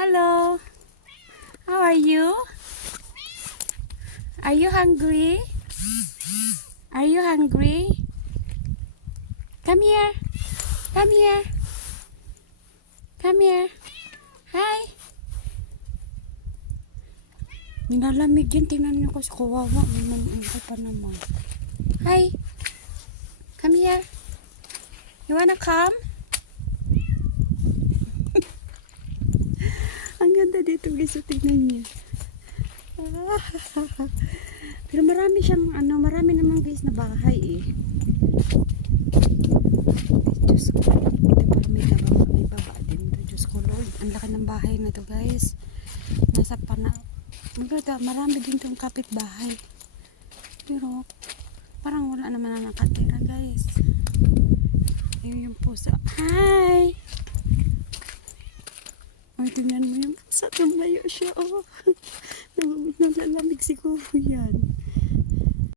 Hello. How are you? Are you hungry? Are you hungry? Come here. Come here. Come here. Hi. Minalamig yan. Tingnan niyo kasi kawawa. May pa naman. Hi. Come here. You wanna come? Ang ganda dito guys. Tingnan niyo. Pero marami siyang marami naman guys na bahay eh. Diyos ko. Ito pala may baba din. Diyos ko Lord. Ang laki ng bahay na to guys. Nasa marami din itong kapitbahay. Pero parang wala naman na nakatira guys. Ayun yung pusa. Hi! Ay, tingnan mo yung pusa. Tumayo siya. Oh. Nalalamig siguro yan.